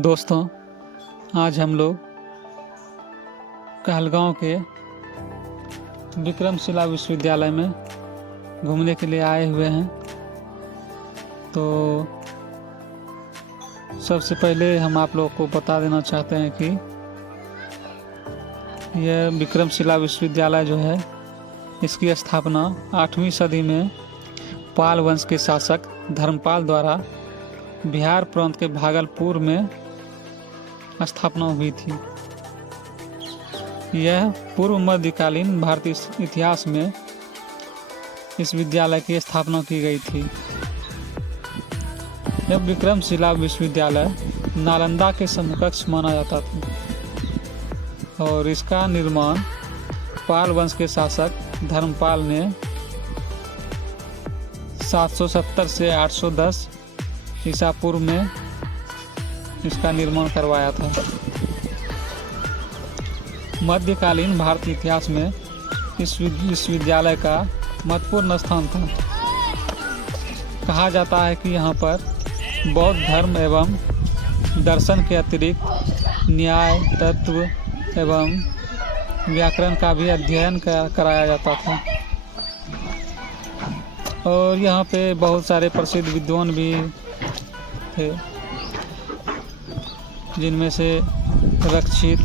दोस्तों, आज हम लोग कहलगांव के विक्रमशिला विश्वविद्यालय में घूमने के लिए आए हुए हैं। तो सबसे पहले हम आप लोगों को बता देना चाहते हैं कि यह विक्रमशिला विश्वविद्यालय जो है, इसकी स्थापना 8वीं सदी में पाल वंश के शासक धर्मपाल द्वारा बिहार प्रांत के भागलपुर में स्थापना हुई थी। यह पूर्व मध्यकालीन भारतीय इतिहास में इस विद्यालय की स्थापना की गई थी। यह विक्रमशिला विश्वविद्यालय नालंदा के समकक्ष माना जाता था और इसका निर्माण पाल वंश के शासक धर्मपाल ने 770 से 810 ईसा पूर्व में इसका निर्माण करवाया था। मध्यकालीन भारतीय इतिहास में इस विश्वविद्यालय का महत्वपूर्ण स्थान था। कहा जाता है कि यहाँ पर बौद्ध धर्म एवं दर्शन के अतिरिक्त न्याय, तत्व एवं व्याकरण का भी अध्ययन कराया जाता था और यहाँ पे बहुत सारे प्रसिद्ध विद्वान भी थे, जिनमें से रक्षित,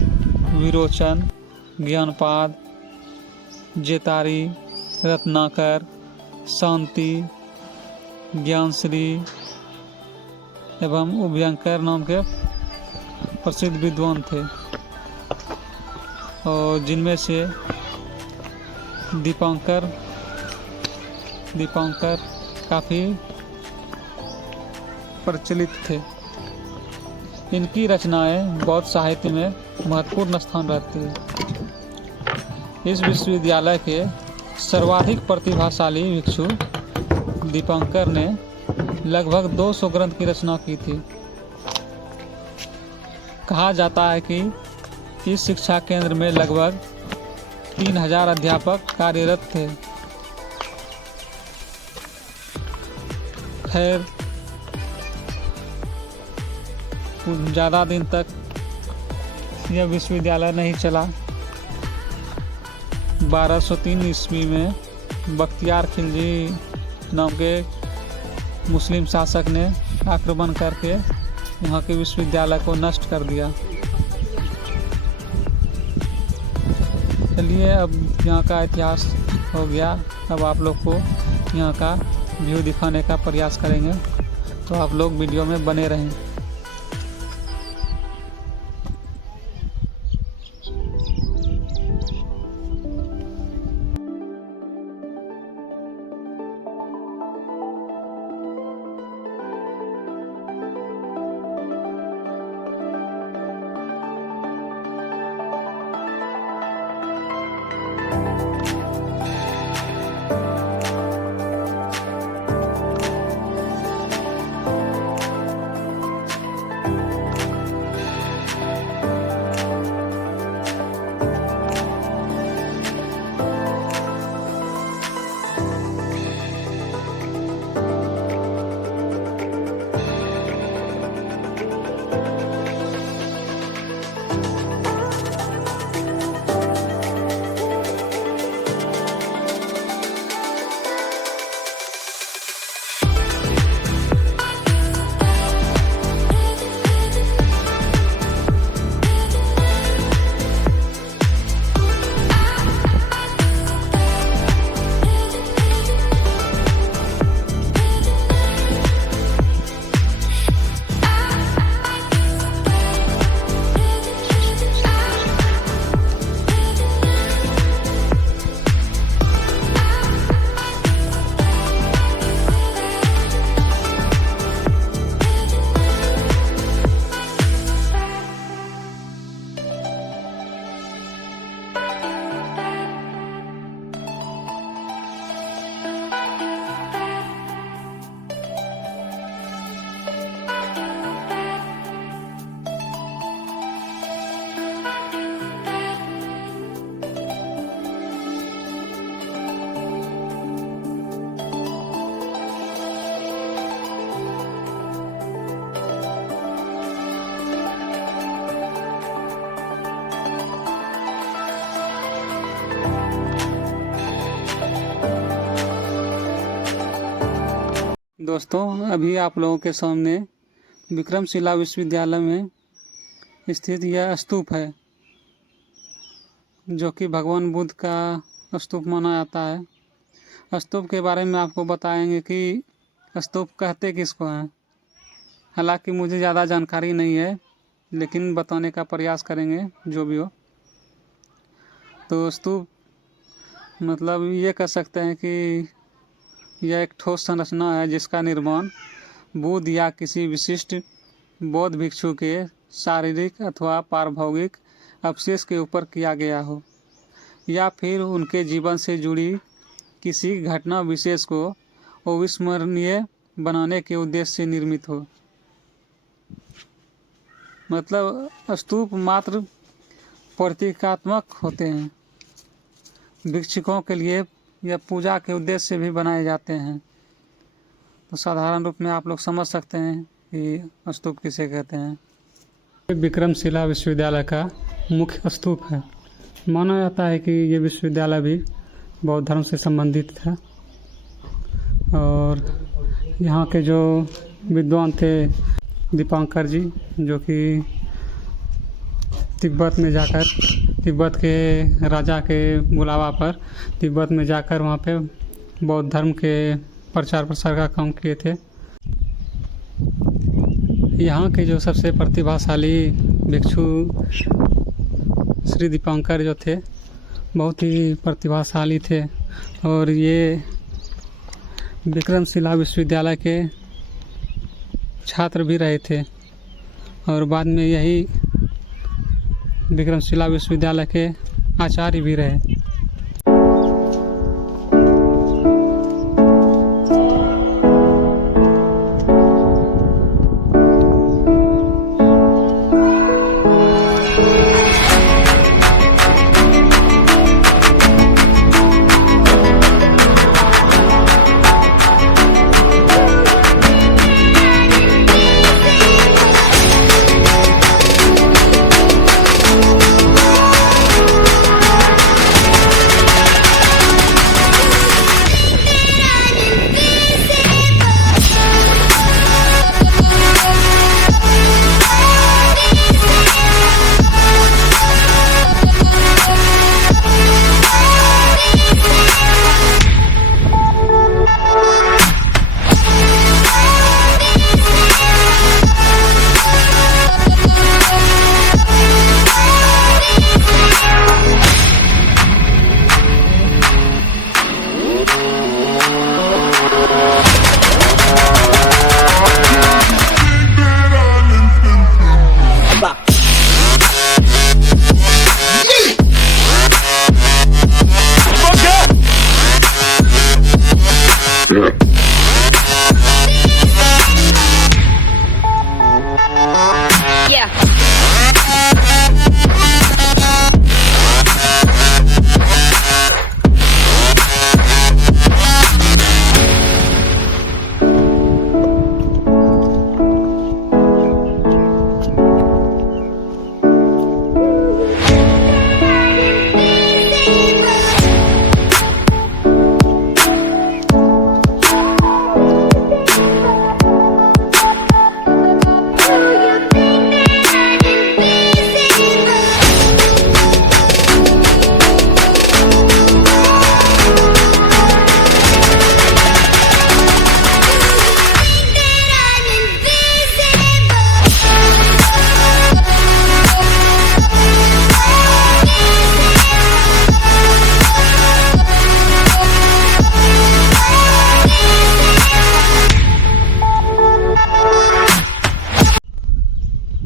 विरोचन, ज्ञानपाद, जेतारी, रत्नाकर, शांति, ज्ञानश्री एवं उभयंकर नाम के प्रसिद्ध विद्वान थे और जिनमें से दीपांकर काफ़ी प्रचलित थे। इनकी रचनाएं बौद्ध साहित्य में महत्वपूर्ण स्थान रखती है। इस विश्वविद्यालय के सर्वाधिक प्रतिभाशाली भिक्षु दीपांकर ने लगभग 200 ग्रंथ की रचना की थी। कहा जाता है कि इस शिक्षा केंद्र में लगभग 3000 अध्यापक कार्यरत थे। खैर, ज़्यादा दिन तक यह विश्वविद्यालय नहीं चला। 1203 ईस्वी में बख्तियार खिलजी नाम के मुस्लिम शासक ने आक्रमण करके यहाँ के विश्वविद्यालय को नष्ट कर दिया। चलिए, अब यहाँ का इतिहास हो गया। अब आप लोग को यहाँ का व्यू दिखाने का प्रयास करेंगे, तो आप लोग वीडियो में बने रहें। दोस्तों, अभी आप लोगों के सामने विक्रमशिला विश्वविद्यालय में स्थित यह स्तूप है, जो कि भगवान बुद्ध का स्तूप माना जाता है। स्तूप के बारे में आपको बताएंगे कि स्तूप कहते किसको हैं। हालांकि मुझे ज़्यादा जानकारी नहीं है, लेकिन बताने का प्रयास करेंगे जो भी हो। तो स्तूप मतलब ये कह सकते हैं कि यह एक ठोस संरचना है जिसका निर्माण बुद्ध या किसी विशिष्ट बौद्ध भिक्षु के शारीरिक अथवा पारभौतिक अवशेष के ऊपर किया गया हो, या फिर उनके जीवन से जुड़ी किसी घटना विशेष को अविस्मरणीय बनाने के उद्देश्य से निर्मित हो। मतलब स्तूप मात्र प्रतीकात्मक होते हैं, भिक्षुकों के लिए या पूजा के उद्देश्य से भी बनाए जाते हैं। तो साधारण रूप में आप लोग समझ सकते हैं कि स्तूप किसे कहते हैं। विक्रमशिला विश्वविद्यालय का मुख्य स्तूप है। माना जाता है कि ये विश्वविद्यालय भी बौद्ध धर्म से संबंधित था, और यहाँ के जो विद्वान थे दीपांकर जी, जो कि तिब्बत के राजा के बुलावा पर तिब्बत में जाकर वहाँ पे बौद्ध धर्म के प्रचार प्रसार का काम किए थे। यहाँ के जो सबसे प्रतिभाशाली भिक्षु श्री दीपांकर जो थे, बहुत ही प्रतिभाशाली थे, और ये विक्रमशिला विश्वविद्यालय के छात्र भी रहे थे, और बाद में यही विक्रमशिला विश्वविद्यालय के आचार्य भी रहे।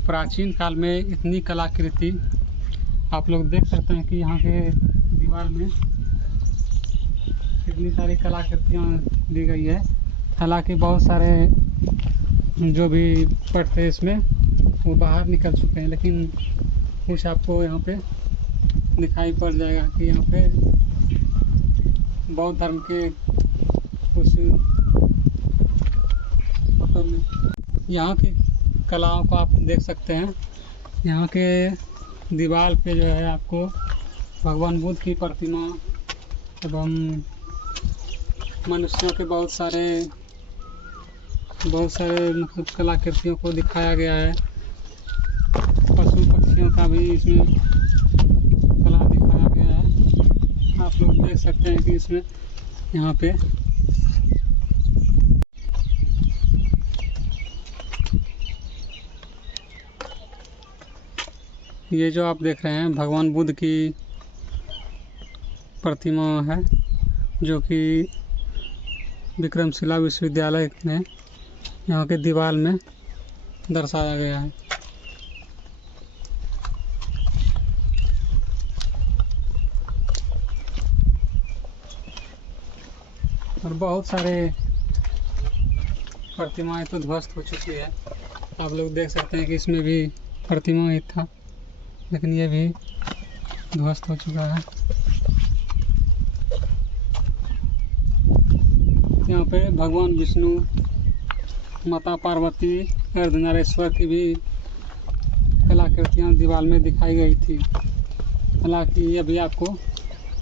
प्राचीन काल में इतनी कलाकृति आप लोग देख सकते हैं कि यहाँ के दीवार में कितनी सारी कलाकृतियाँ दी गई है। हालांकि बहुत सारे जो भी पढ़ते हैं इसमें वो बाहर निकल चुके हैं, लेकिन कुछ आपको यहाँ पे दिखाई पड़ जाएगा कि यहाँ पे बौद्ध धर्म के कुछ यहाँ की कलाओं को आप देख सकते हैं। यहाँ के दीवार पे जो है आपको भगवान बुद्ध की प्रतिमा एवं मनुष्यों के बहुत सारे बहुत सारे मतलब कलाकृतियों को दिखाया गया है। पशु पक्षियों का भी इसमें कला दिखाया गया है। आप लोग देख सकते हैं कि इसमें यहाँ पे ये जो आप देख रहे हैं भगवान बुद्ध की प्रतिमा है, जो कि विक्रमशिला विश्वविद्यालय में यहाँ के दीवार में दर्शाया गया है। और बहुत सारे प्रतिमाएं तो ध्वस्त हो चुकी है। आप लोग देख सकते हैं कि इसमें भी प्रतिमा ही था, लेकिन ये भी ध्वस्त हो चुका है। यहाँ पे भगवान विष्णु, माता पार्वती, अर्धनारीश्वर की भी कलाकृतियाँ दीवार में दिखाई गई थी। हालांकि ये भी आपको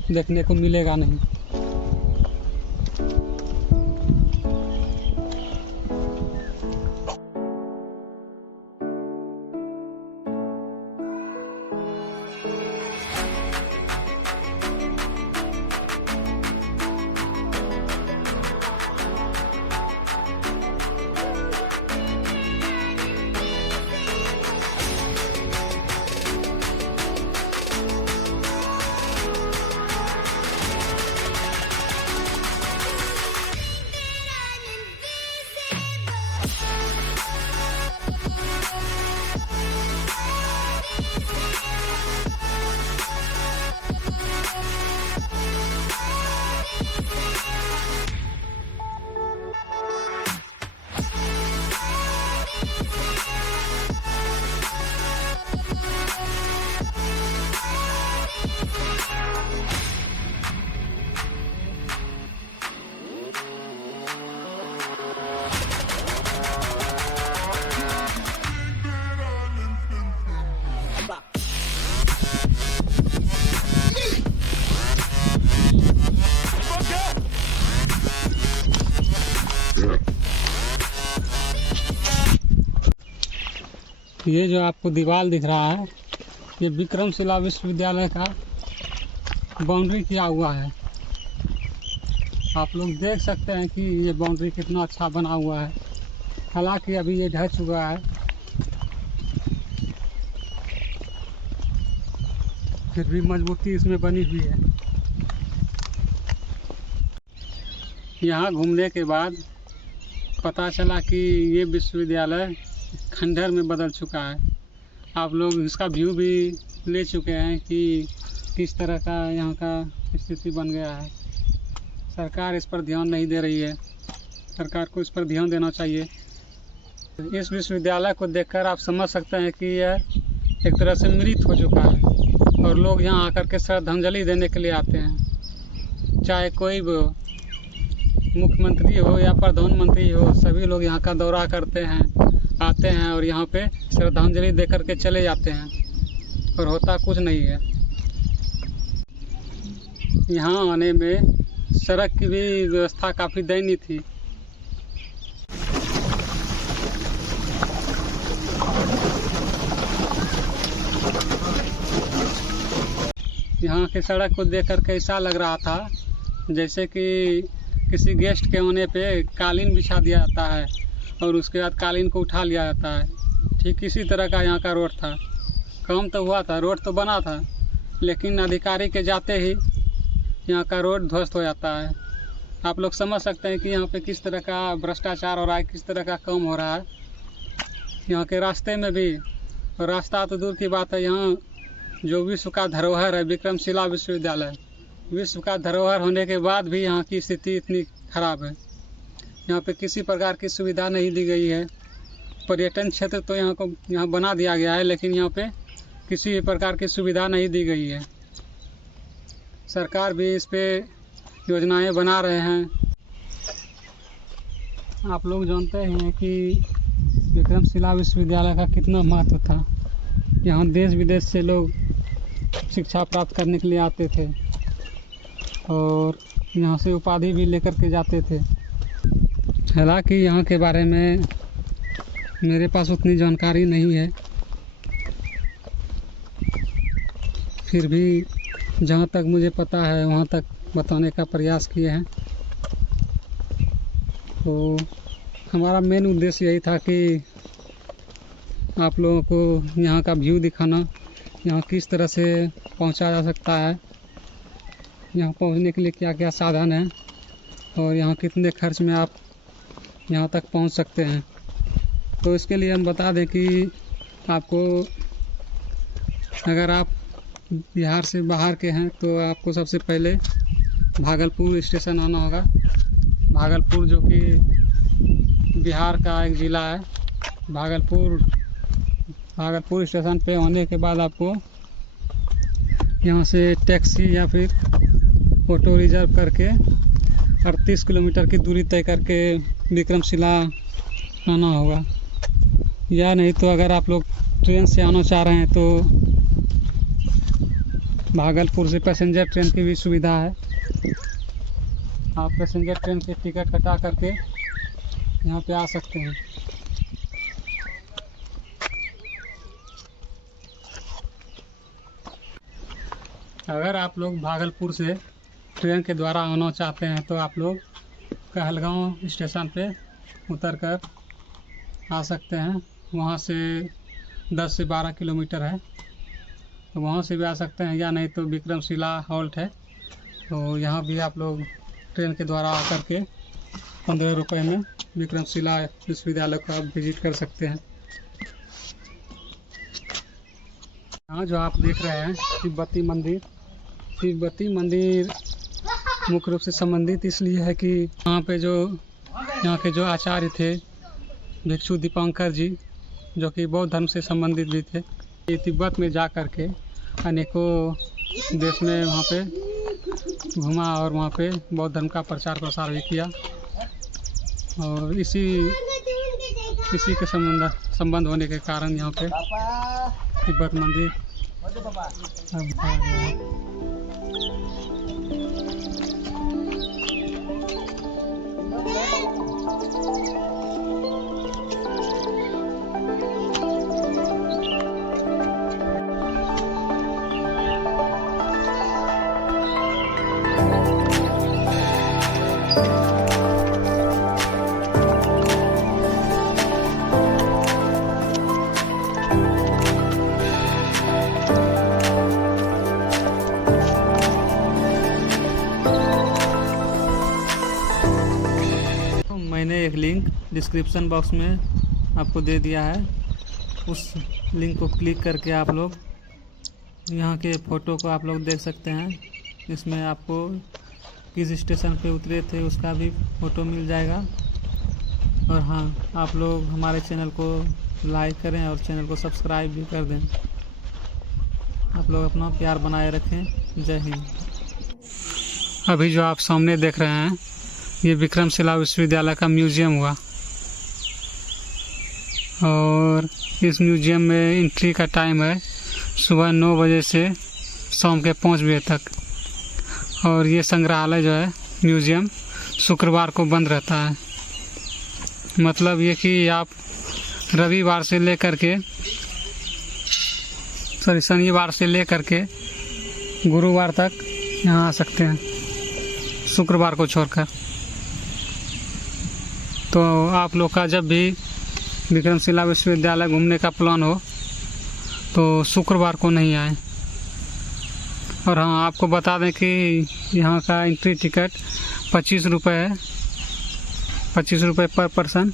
देखने को मिलेगा नहीं। ये जो आपको दीवार दिख रहा है, ये विक्रमशिला विश्वविद्यालय का बाउंड्री किया हुआ है। आप लोग देख सकते हैं कि ये बाउंड्री कितना अच्छा बना हुआ है। हालांकि अभी ये ढह चुका है, फिर भी मजबूती इसमें बनी हुई है। यहाँ घूमने के बाद पता चला कि ये विश्वविद्यालय खंडहर में बदल चुका है। आप लोग इसका व्यू भी ले चुके हैं कि किस तरह का यहाँ का स्थिति बन गया है। सरकार इस पर ध्यान नहीं दे रही है। सरकार को इस पर ध्यान देना चाहिए। इस विश्वविद्यालय को देखकर आप समझ सकते हैं कि यह एक तरह से मृत हो चुका है और लोग यहाँ आकर के श्रद्धांजलि देने के लिए आते हैं। चाहे कोई भी हो, मुख्यमंत्री हो या प्रधानमंत्री हो, सभी लोग यहाँ का दौरा करते हैं, आते हैं और यहाँ पे श्रद्धांजलि दे करके चले जाते हैं और होता कुछ नहीं है। यहाँ आने में सड़क की भी व्यवस्था काफ़ी दयनीय थी। यहाँ की सड़क को देख कर के ऐसा लग रहा था जैसे कि किसी गेस्ट के होने पे कालीन बिछा दिया जाता है और उसके बाद कालीन को उठा लिया जाता है। ठीक इसी तरह का यहाँ का रोड था। काम तो हुआ था, रोड तो बना था, लेकिन अधिकारी के जाते ही यहाँ का रोड ध्वस्त हो जाता है। आप लोग समझ सकते हैं कि यहाँ पे किस तरह का भ्रष्टाचार हो रहा है, किस तरह का काम हो रहा है। यहाँ के रास्ते में भी, और रास्ता तो दूर की बात है, यहाँ जो विश्व का धरोहर है विक्रमशिला विश्वविद्यालय, विश्व का धरोहर होने के बाद भी यहाँ की स्थिति इतनी खराब है। यहाँ पे किसी प्रकार की सुविधा नहीं दी गई है। पर्यटन क्षेत्र तो यहाँ बना दिया गया है, लेकिन यहाँ पे किसी भी प्रकार की सुविधा नहीं दी गई है। सरकार भी इस पे योजनाएं बना रहे हैं। आप लोग जानते हैं कि विक्रमशिला विश्वविद्यालय का कितना महत्व था। यहाँ देश विदेश से लोग शिक्षा प्राप्त करने के लिए आते थे और यहाँ से उपाधि भी लेकर के जाते थे। हालांकि यहाँ के बारे में मेरे पास उतनी जानकारी नहीं है, फिर भी जहाँ तक मुझे पता है वहाँ तक बताने का प्रयास किए हैं। तो हमारा मेन उद्देश्य यही था कि आप लोगों को यहाँ का व्यू दिखाना, यहाँ किस तरह से पहुँचा जा सकता है, यहाँ पहुँचने के लिए क्या क्या साधन है और यहाँ कितने खर्च में आप यहाँ तक पहुँच सकते हैं। तो इसके लिए हम बता दें कि आपको अगर आप बिहार से बाहर के हैं तो आपको सबसे पहले भागलपुर स्टेशन आना होगा। भागलपुर जो कि बिहार का एक ज़िला है। भागलपुर स्टेशन पे होने के बाद आपको यहाँ से टैक्सी या फिर ऑटो रिजर्व करके 38 किलोमीटर की दूरी तय करके विक्रमशिला आना होगा। या नहीं तो अगर आप लोग ट्रेन से आना चाह रहे हैं तो भागलपुर से पैसेंजर ट्रेन की भी सुविधा है। आप पैसेंजर ट्रेन के टिकट कटा करके यहाँ पे आ सकते हैं। अगर आप लोग भागलपुर से ट्रेन के द्वारा आना चाहते हैं तो आप लोग कहलगांव स्टेशन पे उतरकर आ सकते हैं। वहाँ से 10 से 12 किलोमीटर है, तो वहाँ से भी आ सकते हैं। या नहीं तो विक्रमशिला हॉल्ट है, तो यहाँ भी आप लोग ट्रेन के द्वारा आकर के 15 रुपये में विक्रमशिला विश्वविद्यालय को आप विजिट कर सकते हैं। यहाँ जो आप देख रहे हैं तिब्बती मंदिर मुख्य रूप से संबंधित इसलिए है कि यहाँ के जो आचार्य थे भिक्षु दीपांकर जी, जो कि बौद्ध धर्म से संबंधित भी थे, ये तिब्बत में जा कर के अनेकों देश में वहाँ पे घुमा और वहाँ पे बौद्ध धर्म का प्रचार प्रसार भी किया। और इसी के संबंध होने के कारण यहाँ पे तिब्बत मंदिर मैंने एक लिंक डिस्क्रिप्शन बॉक्स में आपको दे दिया है। उस लिंक को क्लिक करके आप लोग यहाँ के फ़ोटो को आप लोग देख सकते हैं। इसमें आपको किस स्टेशन पे उतरे थे उसका भी फ़ोटो मिल जाएगा। और हाँ, आप लोग हमारे चैनल को लाइक करें और चैनल को सब्सक्राइब भी कर दें। आप लोग अपना प्यार बनाए रखें। जय हिंद। अभी जो आप सामने देख रहे हैं ये विक्रमशिला विश्वविद्यालय का म्यूज़ियम हुआ, और इस म्यूज़ियम में एंट्री का टाइम है सुबह 9 बजे से शाम के 5 बजे तक। और ये संग्रहालय जो है म्यूज़ियम शुक्रवार को बंद रहता है। मतलब ये कि आप शनिवार से लेकर के गुरुवार तक यहाँ आ सकते हैं, शुक्रवार को छोड़कर। तो आप लोग का जब भी विक्रमशिला विश्वविद्यालय घूमने का प्लान हो तो शुक्रवार को नहीं आए। और हाँ, आपको बता दें कि यहाँ का एंट्री टिकट 25 रुपये है, 25 रुपये पर पर्सन।